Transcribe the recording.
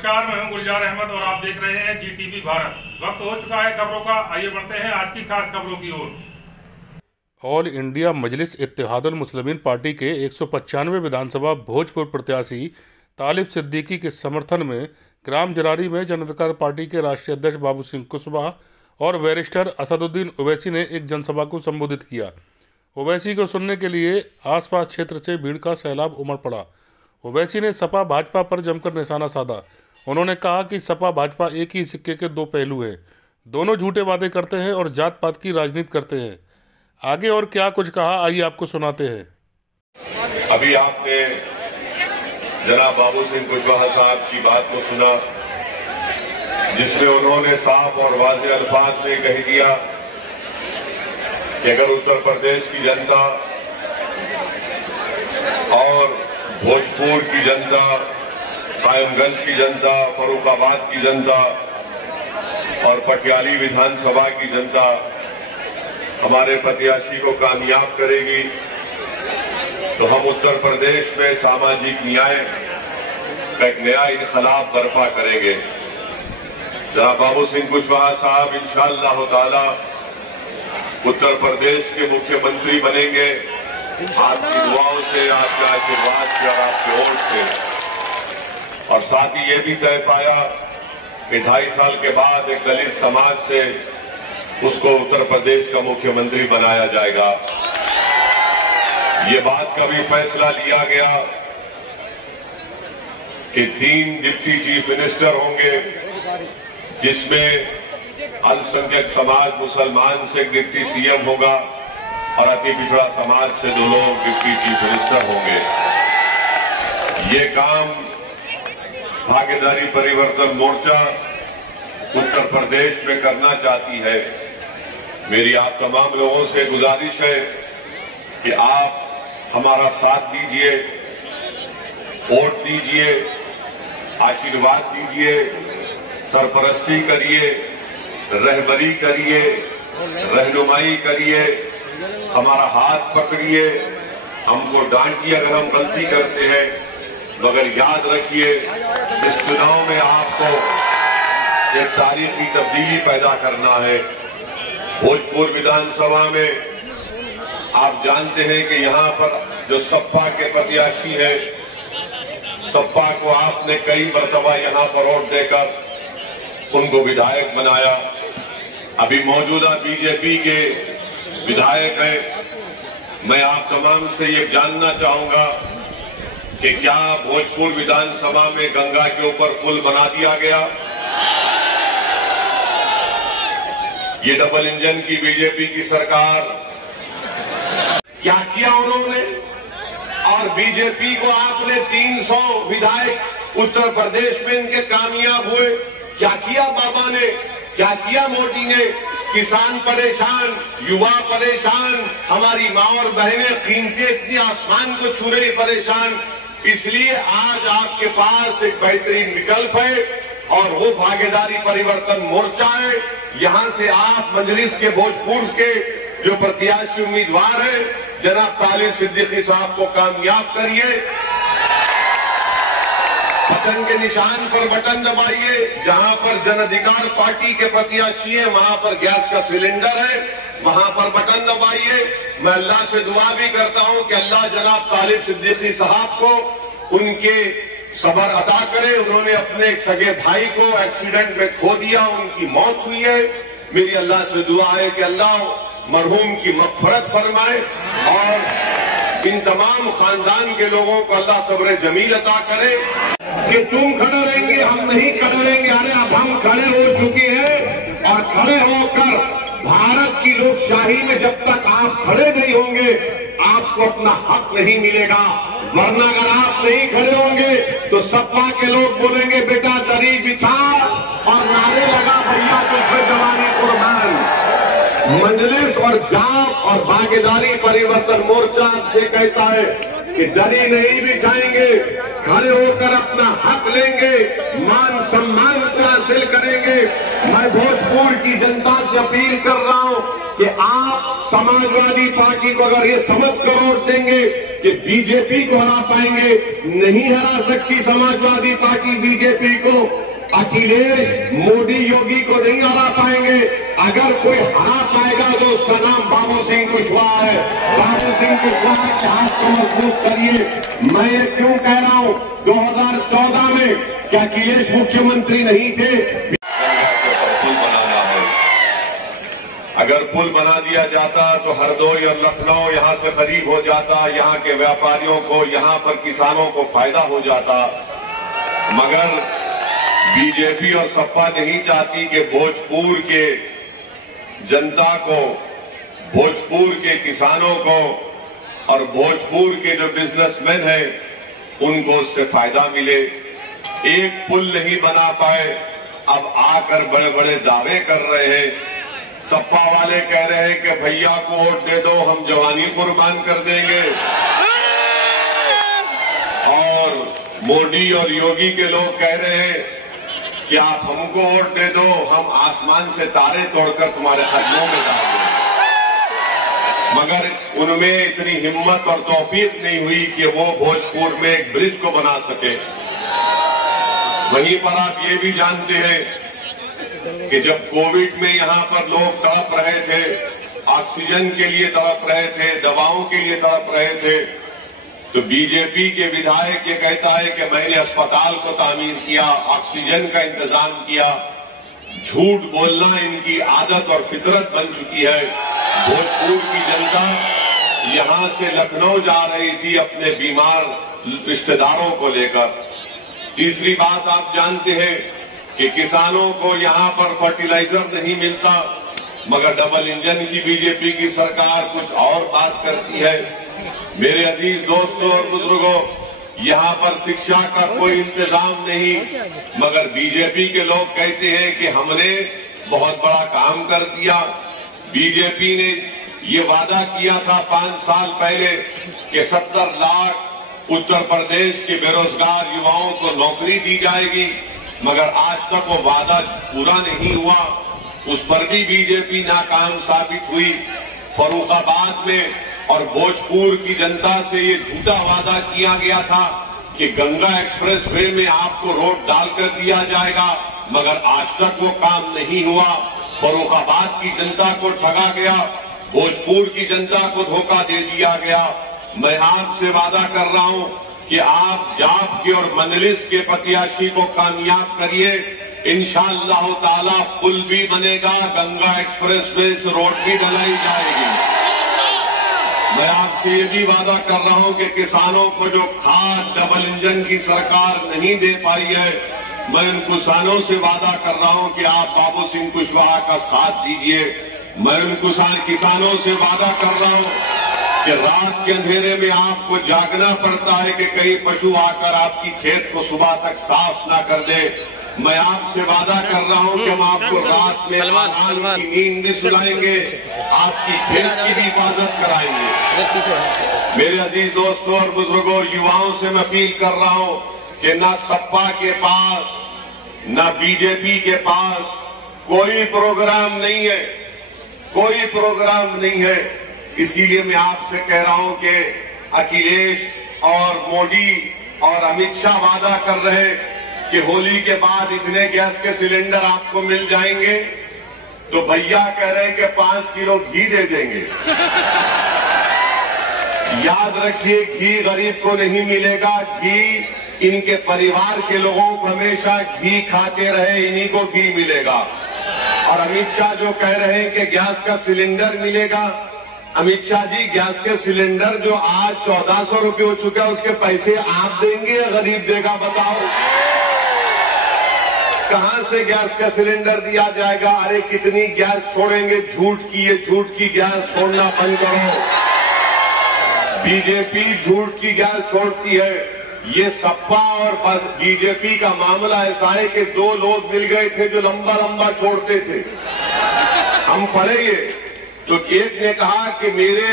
नमस्कार, मैं हूं गुलजार अहमद और आप देख रहे हैं GTV भारत। वक्त हो चुका है खबरों का, आइए बढ़ते हैं आज की खास खबरों की ओर। ऑल इंडिया मजलिस इत्तेहादुल मुस्लिमीन पार्टी के 195 विधानसभा भोजपुर प्रत्याशी तालिब सिद्दीकी के समर्थन में ग्राम जरारी में जन अधिकार पार्टी के राष्ट्रीय अध्यक्ष बाबू सिंह कुशवाहा और बैरिस्टर असदुद्दीन ओवैसी ने एक जनसभा को संबोधित किया। ओवैसी को सुनने के लिए आसपास क्षेत्र से भीड़ का सैलाब उमड़ पड़ा। ओवैसी ने सपा भाजपा पर जमकर निशाना साधा। उन्होंने कहा कि सपा भाजपा एक ही सिक्के के दो पहलू हैं, दोनों झूठे वादे करते हैं और जात पात की राजनीति करते हैं। आगे और क्या कुछ कहा, आइए आपको सुनाते हैं। अभी आपने जनाब बाबू सिंह कुशवाहा साहब की बात को सुना, जिसमें उन्होंने साफ और वाज़ेह अल्फाज में कह दिया कि अगर उत्तर प्रदेश की जनता और भोजपुर की जनता, कायमगंज की जनता, फर्रुखाबाद की जनता और पटियाली विधानसभा की जनता हमारे प्रत्याशी को कामयाब करेगी तो हम उत्तर प्रदेश में सामाजिक न्याय का एक नया इनकलाब बर्पा करेंगे। जनाब बाबू सिंह कुशवाहा साहब इंशाअल्लाह ताला उत्तर प्रदेश के मुख्यमंत्री बनेंगे, आपकी दुआओं से, आपके आशीर्वाद से और आपके वोट से। और साथ ही ये भी तय पाया कि 2.5 साल के बाद एक दलित समाज से उसको उत्तर प्रदेश का मुख्यमंत्री बनाया जाएगा। ये बात का भी फैसला लिया गया कि 3 डिप्टी चीफ मिनिस्टर होंगे, जिसमें अल्पसंख्यक समाज मुसलमान से डिप्टी सीएम होगा और अति पिछड़ा समाज से 2 लोग डिप्टी चीफ मिनिस्टर होंगे। ये काम भागीदारी परिवर्तन मोर्चा उत्तर प्रदेश में करना चाहती है। मेरी आप तमाम लोगों से गुजारिश है कि आप हमारा साथ दीजिए, वोट दीजिए, आशीर्वाद दीजिए, सरपरस्ती करिए, रहबरी करिए, रहनुमाई करिए, हमारा हाथ पकड़िए, हमको डांटिए अगर हम गलती करते हैं, मगर याद रखिए इस चुनाव में आपको एक तारीखी तब्दीली पैदा करना है। भोजपुर विधानसभा में आप जानते हैं कि यहाँ पर जो सपा के प्रत्याशी हैं, सपा को आपने कई मरतबा यहाँ पर वोट देकर उनको विधायक बनाया। अभी मौजूदा बीजेपी के विधायक हैं। मैं आप तमाम से ये जानना चाहूंगा कि क्या भोजपुर विधानसभा में गंगा के ऊपर पुल बना दिया गया? ये डबल इंजन की बीजेपी की सरकार क्या किया उन्होंने? और बीजेपी को आपने 300 विधायक उत्तर प्रदेश में इनके कामयाब हुए। क्या किया बाबा ने, क्या किया मोदी ने? किसान परेशान, युवा परेशान, हमारी माँ और बहनें कीमतें इतनी आसमान को छू रही परेशान। इसलिए आज आपके पास एक बेहतरीन विकल्प है और वो भागीदारी परिवर्तन मोर्चा है। यहाँ से आप मजलिस के भोजपुर के जो प्रत्याशी उम्मीदवार हैं जनाब तालिब सिद्दीकी साहब को कामयाब करिए। बटन के निशान पर बटन दबाइए। जहां पर जन अधिकार पार्टी के प्रत्याशी हैं वहां पर गैस का सिलेंडर है, वहां पर बटन दबाइए। मैं अल्लाह से दुआ भी करता हूं कि अल्लाह जनाब तालिब सिद्दीकी साहब को उनके सबर अता करे। उन्होंने अपने एक सगे भाई को एक्सीडेंट में खो दिया, उनकी मौत हुई है। मेरी अल्लाह से दुआ है कि अल्लाह मरहूम की मग़फ़िरत फरमाए और इन तमाम खानदान के लोगों को अल्लाह सब्र जमील अता करे। कि तुम खड़े रहेंगे, हम नहीं खड़े रहेंगे। अरे अब हम खड़े हो चुके हैं और खड़े होकर भारत की लोकशाही में जब तक आप खड़े नहीं होंगे आपको अपना हक नहीं मिलेगा। वरना अगर आप नहीं खड़े होंगे तो सपा के लोग बोलेंगे बेटा दरी बिछा और नारे लगा भैया तुझे जवानी कुर्बान। मजलिस और जाप और भागीदारी परिवर्तन मोर्चा आपसे कहता है कि दरी नहीं बिछाएंगे, खड़े होकर अपना हक लेंगे, मान सम्मान को हासिल करेंगे। मैं भोजपुर की जनता आपसे अपील कर रहा हूं कि आप समाजवादी पार्टी को अगर ये समझ कर वोट देंगे कि बीजेपी को हरा पाएंगे, नहीं हरा सकती समाजवादी पार्टी बीजेपी को। अखिलेश मोदी योगी को नहीं हरा पाएंगे। अगर कोई हरा पाएगा तो उसका नाम बाबू सिंह कुशवाहा है। बाबू सिंह कुशवाहा के हाथ को मजबूत करिए। मैं ये क्यों कह रहा हूं, 2014 में क्या अखिलेश मुख्यमंत्री नहीं थे? पुल बनाना है। अगर पुल बना दिया जाता तो हरदोई और लखनऊ यहां से करीब हो जाता, यहां के व्यापारियों को, यहां पर किसानों को फायदा हो जाता। मगर बीजेपी और सपा नहीं चाहती कि भोजपुर के जनता को, भोजपुर के किसानों को और भोजपुर के जो बिजनेसमैन हैं उनको उससे फायदा मिले। एक पुल नहीं बना पाए, अब आकर बड़े बड़े दावे कर रहे हैं। सपा वाले कह रहे हैं कि भैया को वोट दे दो, हम जवानी कुर्बान कर देंगे। और मोदी और योगी के लोग कह रहे हैं कि आप हमको वोट दे दो, हम आसमान से तारे तोड़कर तुम्हारे कदमों में डाल देंगे। मगर उनमें इतनी हिम्मत और तौफीक नहीं हुई कि वो भोजपुर में एक ब्रिज को बना सके। वहीं पर आप ये भी जानते हैं कि जब कोविड में यहाँ पर लोग तड़प रहे थे, ऑक्सीजन के लिए तड़प रहे थे, दवाओं के लिए तड़प रहे थे, तो बीजेपी के विधायक ये कहता है कि मैंने अस्पताल को तामीर किया, ऑक्सीजन का इंतजाम किया। झूठ बोलना इनकी आदत और फितरत बन चुकी है। भोजपुर की जनता यहां से लखनऊ जा रही थी अपने बीमार रिश्तेदारों को लेकर। तीसरी बात आप जानते हैं कि किसानों को यहां पर फर्टिलाइजर नहीं मिलता, मगर डबल इंजन की बीजेपी की सरकार कुछ और बात करती है। मेरे अजीज दोस्तों और बुजुर्गों, यहाँ पर शिक्षा का कोई इंतजाम नहीं, मगर बीजेपी के लोग कहते हैं कि हमने बहुत बड़ा काम कर दिया। बीजेपी ने ये वादा किया था 5 साल पहले कि 70 लाख उत्तर प्रदेश के बेरोजगार युवाओं को नौकरी दी जाएगी, मगर आज तक वो वादा पूरा नहीं हुआ। उस पर भी बीजेपी नाकाम साबित हुई। फर्रुखाबाद में और भोजपुर की जनता से ये झूठा वादा किया गया था कि गंगा एक्सप्रेसवे में आपको रोड डालकर दिया जाएगा, मगर आज तक वो काम नहीं हुआ। फर्रुखाबाद की जनता को ठगा गया, भोजपुर की जनता को धोखा दे दिया गया। मैं आपसे वादा कर रहा हूं कि आप जाप के और मंजलिस के प्रत्याशी को कामयाब करिए। इंशाअल्लाह ताला पुल भी बनेगा, गंगा एक्सप्रेसवे से रोड भी डलाई जाएगी। मैं आपसे ये भी वादा कर रहा हूं कि किसानों को जो खाद डबल इंजन की सरकार नहीं दे पाई है, मैं उन किसानों से वादा कर रहा हूं कि आप बाबू सिंह कुशवाहा का साथ दीजिए। मैं उन किसानों से वादा कर रहा हूं कि रात के अंधेरे में आपको जागना पड़ता है कि कई पशु आकर आपकी खेत को सुबह तक साफ ना कर दे। मैं आपसे वादा कर रहा हूं कि हम आपको रात में आराम की नींद भी सुलाएंगे, आपकी खेत की भी हिफाजत कराएंगे। मेरे अजीज दोस्तों और बुजुर्गों, युवाओं से मैं अपील कर रहा हूं कि ना सपा के पास ना बीजेपी के पास कोई प्रोग्राम नहीं है, कोई प्रोग्राम नहीं है। इसीलिए मैं आपसे कह रहा हूं कि अखिलेश और मोदी और अमित शाह वादा कर रहे कि होली के बाद इतने गैस के सिलेंडर आपको मिल जाएंगे, तो भैया कह रहे हैं कि 5 किलो घी दे देंगे। याद रखिए, घी गरीब को नहीं मिलेगा, घी इनके परिवार के लोगों को हमेशा घी खाते रहे, इन्हीं को घी मिलेगा। और अमित शाह जो कह रहे हैं कि गैस का सिलेंडर मिलेगा, अमित शाह जी, गैस के सिलेंडर जो आज 1400 रुपये हो चुका है, उसके पैसे आप देंगे या गरीब देगा? बताओ, कहां से गैस का सिलेंडर दिया जाएगा? अरे कितनी गैस छोड़ेंगे? झूठ की, ये झूठ की गैस छोड़ना बंद करो। बीजेपी झूठ की गैस छोड़ती है। ये सपा और बीजेपी का मामला ऐसा है कि 2 लोग मिल गए थे जो लंबा लंबा छोड़ते थे। हम पढ़े ये, तो एक ने कहा कि मेरे